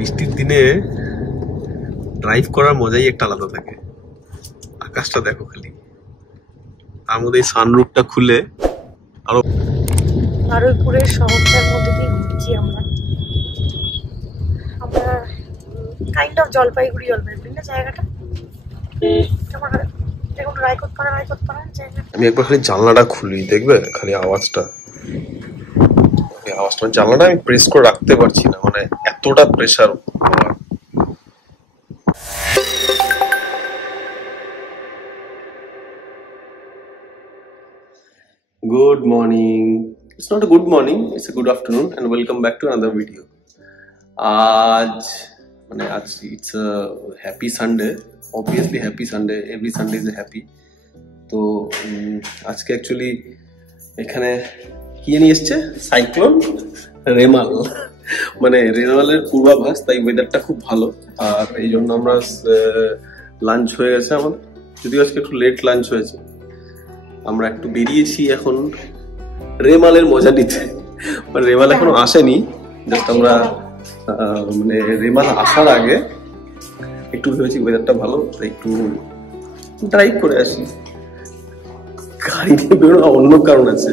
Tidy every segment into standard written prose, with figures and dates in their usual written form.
বৃষ্টির দিনে ড্রাইভ করার মজাই একটা আলাদা থাকে। আকাশটা দেখো খালি, তার মধ্যে সানরুফটা খুলে আরো নারয়পুরের শহরটার মধ্যে দিয়ে ঘুরছি আমরা। কাইন্ড অফ জলপাইগুড়ি না জায়গাটা, দেখুন রায়কোটপাড়া জায়গা। আমি একবার খালি জানলাটা খুলি, দেখবে খালি আওয়াজটা, জানলাটা আমি প্রেস করে রাখতে পারছি না, মানে এতটা pressure. Good morning. It's not a good morning, it's a good afternoon and welcome back to another video. আজ it's a happy Sunday. Obviously happy Sunday. Every Sunday is a happy. তো আজকে actually এখানে কি নিয়ে এসছে, cyclone Remal, মানে রেমালের পূর্বাভাস, তাই ওয়েদারটা খুব ভালো। আর এই জন্য আমরা লাঞ্চ হয়ে গেছে আমাদের, যদিও আজকে একটু লেট লাঞ্চ হয়েছে। আমরা একটু বেরিয়েছি এখন রেমালের মজা নিতে। মানে রেমাল এখনো আসেনি, জাস্ট আমরা মানে রেমাল আসার আগে একটু ভেবেছি ওয়েদারটা ভালো, তাই একটু ড্রাইভ করে আসি। গাড়ি নিয়ে বেরোনো অন্য কারণ আছে,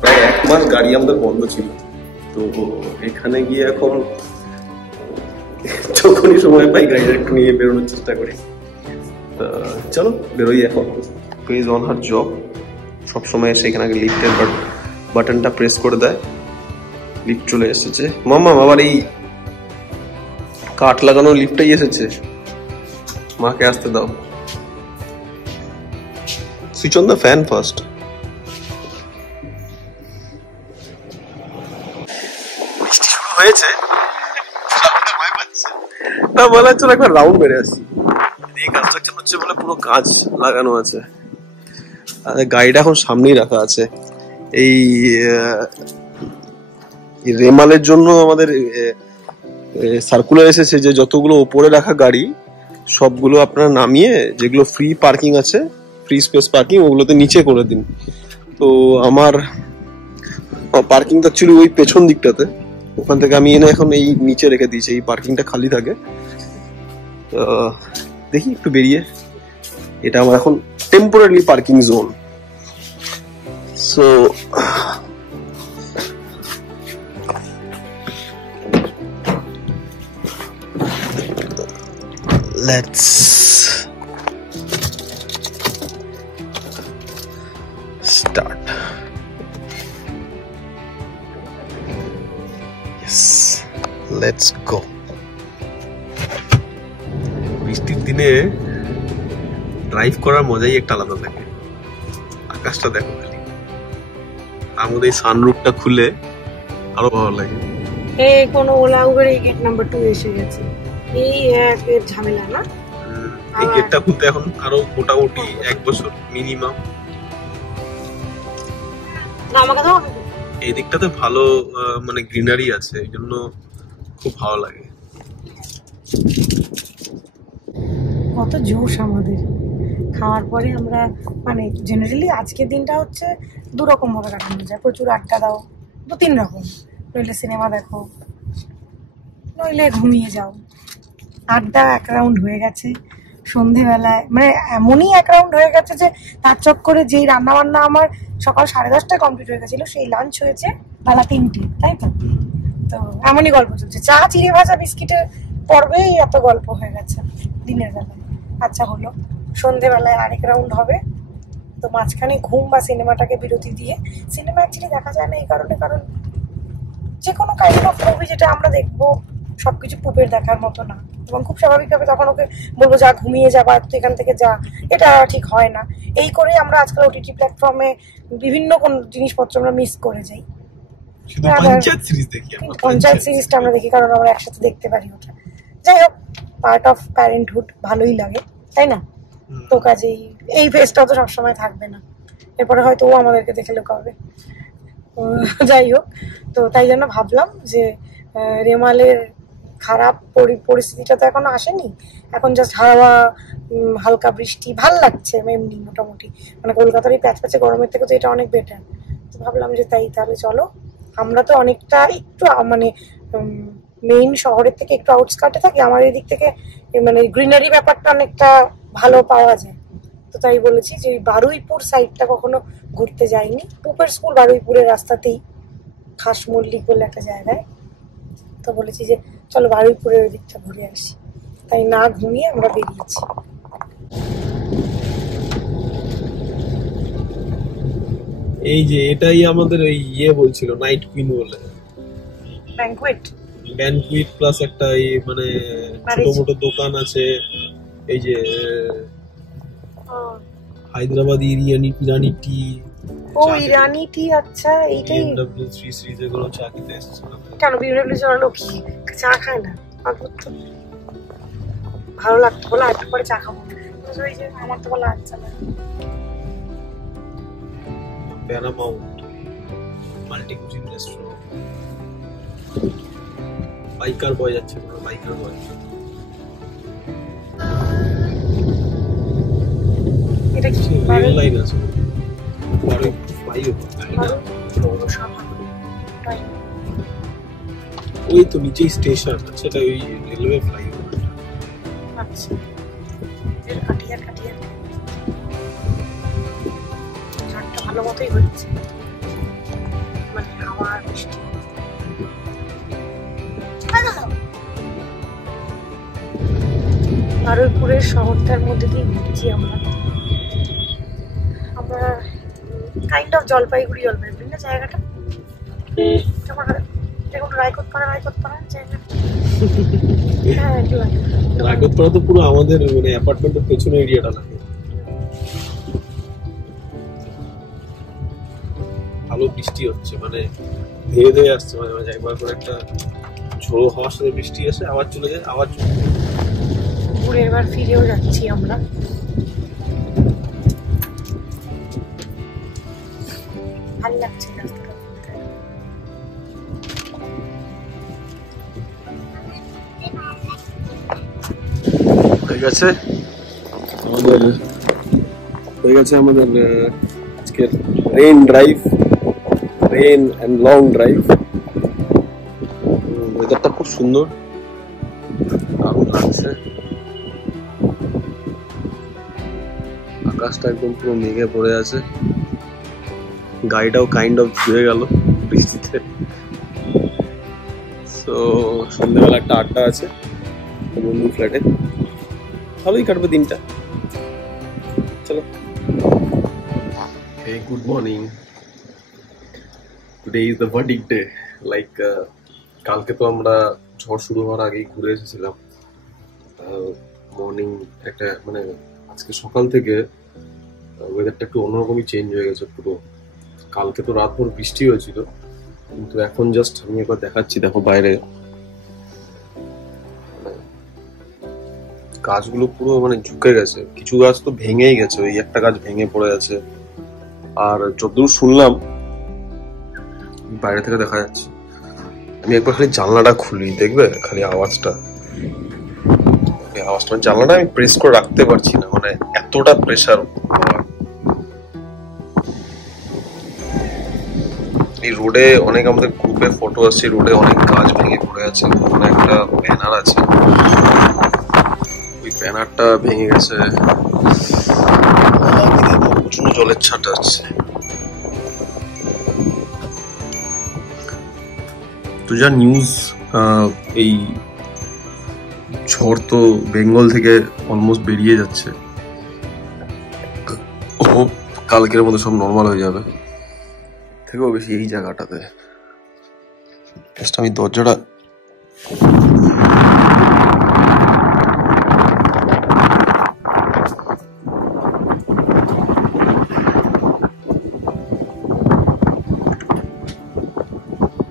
প্রায় 1 মাস গাড়ি আমাদের বন্ধ ছিল। তো এখানে গিয়ে এখন যখনই সময় পাই গাড়িটা একটু নিয়ে বেরোনোর চেষ্টা করি। চলো বেরোই এখন। প্লিজ অন হার জব, সবসময় এসে এখানে আগে লিফটের বাটনটা প্রেস করে দেয়, লিফট চলে এসেছে। মামা আবার এই কাঠ লাগানো লিফটটাই এসেছে, মাকে আসতে দাও। Switch on the fan first. বৃষ্টি শুরু হয়েছে না, বলা চলো একবার রাউন্ড মেরে আসি। এই কনস্ট্রাকশন হচ্ছে বলে পুরো কাঁচ লাগানো আছে, গাড়িটা এখন সামনেই রাখা আছে। এই রেমালের জন্য আমাদের সার্কুলার এসেছে যে যতগুলো ওপরে রাখা গাড়ি সবগুলো আপনারা নামিয়ে, যেগুলো ফ্রি পার্কিং আছে, ফ্রি স্পেস পার্কিং, ওগুলোতে নিচে করে দিন। তো আমার পার্কিংটা অ্যাকচুয়ালি ওই পেছন দিকটাতে, ওখান থেকে আমি এনে এখন এই নিচে রেখে দিয়েছি, এই পার্কিংটা খালি থাকে। দেখি একটু বেরিয়ে, এটা আমার এখন temporary parking zone. So let's start. Yes, let's go. বৃষ্টির দিনে ড্রাইভ করার মজাই একটা আলাদা থাকে। আকাশটা দেখো খালি, তার মধ্যে সানরুফটা খুলে আরো ভালো লাগে। এই কোন ওলা উবের এই গেট নাম্বার 2 এসে গেছে। এই এর ঝামেলা না, এই গেটটা খুলতে এখন আরো মোটামুটি 1 বছর মিনিমাম। না আমাকে দাও। এই দিকটাতে ভালো মানে গ্রিনারি আছে, এই জন্য খুব ভালো লাগে। কত জোশ আমাদের। খাওয়ার পরে আমরা মানে জেনারেলি আজকের দিনটা হচ্ছে 2 রকম ভাবে কাটানো যায়। প্রচুর আড্ডা দাও, 2-3 রকম। নইলে সিনেমা দেখো, নইলে ঘুমিয়ে যাও। আড্ডা 1 রাউন্ড হয়ে গেছে সন্ধেবেলায়, মানে এমনই 1 রাউন্ড হয়ে গেছে যে তার চক্করে যেই রান্না বান্না আমার সকাল 10:30টায় কমপ্লিট হয়ে গেছিল, সেই লাঞ্চ হয়েছে বেলা 3টে, তাই তো? তো এমনই গল্প চলছে, চা চিড়ে ভাজা বিস্কিটের পর্বেই এত গল্প হয়ে গেছে দিনের বেলায়। আচ্ছা হলো, সন্ধেবেলায় আরেক রাউন্ড হবে। তো মাঝখানে ঘুম বা সিনেমাটাকে বিরতি দিয়ে, সিনেমা অ্যাকচুয়ালি দেখা যায় না এই কারণে, কারণ যে কোনো কাইন্ড অফ মুভি যেটা আমরা দেখবো সবকিছু পুপের দেখার মতো না, এবং খুব স্বাভাবিকভাবে তখন ওকে বলবো যা ঘুমিয়ে যা, বা তুই এখান থেকে যা, এটা ঠিক হয় না। এই করে আমরা আজকাল ওটিটি প্ল্যাটফর্মে বিভিন্ন কোন জিনিসপত্র আমরা মিস করে যাই। পঞ্চায়েত সিরিজটা আমরা দেখি কারণ আমরা একসাথে দেখতে পারি ওটা। যাই হোক, পার্ট অফ প্যারেন্টহুড, ভালোই লাগে, তাই না? তো কাজেই এই ফেসটা তো সবসময় থাকবে না, এরপরে হয়তো ও আমাদেরকে দেখে লোকাবে। যাই হোক, তো তাই জন্য ভাবলাম যে রেমালের খারাপ পরিস্থিতিটা তো এখনো আসেনি, এখন জাস্ট হাওয়া, হালকা বৃষ্টি, ভাল লাগছে এমনি মোটামুটি। মানে কলকাতার এই প্যাচপ্যাচে গরমের থেকে তো এটা অনেক বেটার। তো ভাবলাম যে তাহলে চলো, আমরা তো অনেকটা একটু মানে মেইন শহরের থেকে একটু আউটস্কার্টে থাকি, আমার এদিক থেকে মানে গ্রিনারি ব্যাপারটা অনেকটা ভালো পাওয়া যায়। তো তাই বলেছি যে ওই বারুইপুর সাইডটা কখনো ঘুরতে যাইনি। পুপের স্কুল বারুইপুরের রাস্তাতেই, খাস মল্লিক বলে একটা জায়গায়। তো বলেছি যে চলো বারুইপুরের ওই দিকটা ঘুরে আসি, তাই না ঘুমিয়ে আমরা বেরিয়েছি। এই যে এটাই আমাদের ওই বলছিল নাইট কুইন বলে, ব্যানকুইট প্লাস একটা এই মানে ছোট মোটো দোকান আছে। এই যে হায়দ্রাবাদি ইরানি টি। ও ইরানি টি, আচ্ছা এইটাই। বিএমডব্লিউ 3 সিরিজ এগুলো চা খেতে এসেছিল। কেন বিএমডব্লিউ চালালো কি চা খায় না? ভালো লাগতো বলে একটু পরে চা খাবো। ওই যে আমার তো বলা আচ্ছা না। Paramount multi cuisine restaurant. Biker boy যাচ্ছে, বাইকার বয়। এটা কি রেল লাইন আছে? ওই তো নিচেই স্টেশন আছে, এটা ওই রেলওয়ে ফ্লাইওভার। আচ্ছা, কাটিয়ার ঝড়টা ভালো মতোই হচ্ছে, মানে হাওয়া বৃষ্টি। বারুইপুরের শহরটার মধ্যে দিয়ে ঘুরছি আমরা কাইন্ড অফ জলপাইগুড়ি না জায়গাটা, কেমন দেখুন রায়কোটপাড়া জায়গাটা। হ্যাঁ, রায়কোটপাড়া তো পুরো আমাদের মানে অ্যাপার্টমেন্টের পেছনে এরিয়াটা লাগে। ভালো বৃষ্টি হচ্ছে, মানে ধেয়ে ধেয়ে আসছে মাঝে মাঝে, একবার করে একটা ঝোড়ো হাওয়ার সাথে বৃষ্টি আসে, আবার চলে যায়, আবার ঘুরে এবার ফিরেও যাচ্ছি আমরা। ভালো লাগছে রাস্তাটা। হয়ে গেছে আমাদের আজকের রেন এন্ড লং ড্রাইভ। ওয়েদারটা খুব সুন্দর, দারুণ লাগছে। আকাশটা একদম পুরো মেঘে পড়ে আছে, গাড়িটাও কাইন্ড অফ ধুয়ে গেল বৃষ্টিতে। তো সন্ধ্যেবেলা একটা আড্ডা আছে বন্ধুর ফ্ল্যাটে, ভালোই কাটবে দিনটা। চলো। Hey, good morning. Today is the verdict day. Like কালকে তো আমরা ঝড় শুরু হওয়ার আগেই ঘুরে এসেছিলাম। মর্নিং একটা মানে আজকে সকাল থেকে ওয়েদারটা একটু অন্যরকমই চেঞ্জ হয়ে গেছে পুরো। কালকে তো রাতভর বৃষ্টি হয়েছিল, কিন্তু এখন জাস্ট আমি একবার দেখাচ্ছি, দেখো বাইরে গাছগুলো পুরো মানে ঝুঁকে গেছে, কিছু গাছ তো ভেঙেই গেছে, ওই একটা গাছ ভেঙে পড়ে আছে। আর যতদূর শুনলাম বাইরে থেকে দেখা যাচ্ছে, আমি একবার খালি জানলাটা খুলি, দেখবে খালি আওয়াজটা, জানলাটা আমি প্রেস করে রাখতে পারছি না, মানে এতটা প্রেসার। এই রোডে অনেক আমাদের গ্রুপে ফটো আসছে, রোডে অনেক গাছ ভেঙে পড়ে আছে, ওখানে একটা ব্যানার আছে, ওই ব্যানারটা ভেঙে গেছে, প্রচন্ড জলের ছাট আসছে। তো যা নিউজ, এই ঝড় তো বেঙ্গল থেকে অলমোস্ট বেরিয়ে যাচ্ছে, কালকের মধ্যে সব নর্মাল হয়ে যাবে। থেকেও বেশি এই জায়গাটাতে আমি দরজাটা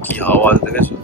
কি আওয়াজ দেখেছো?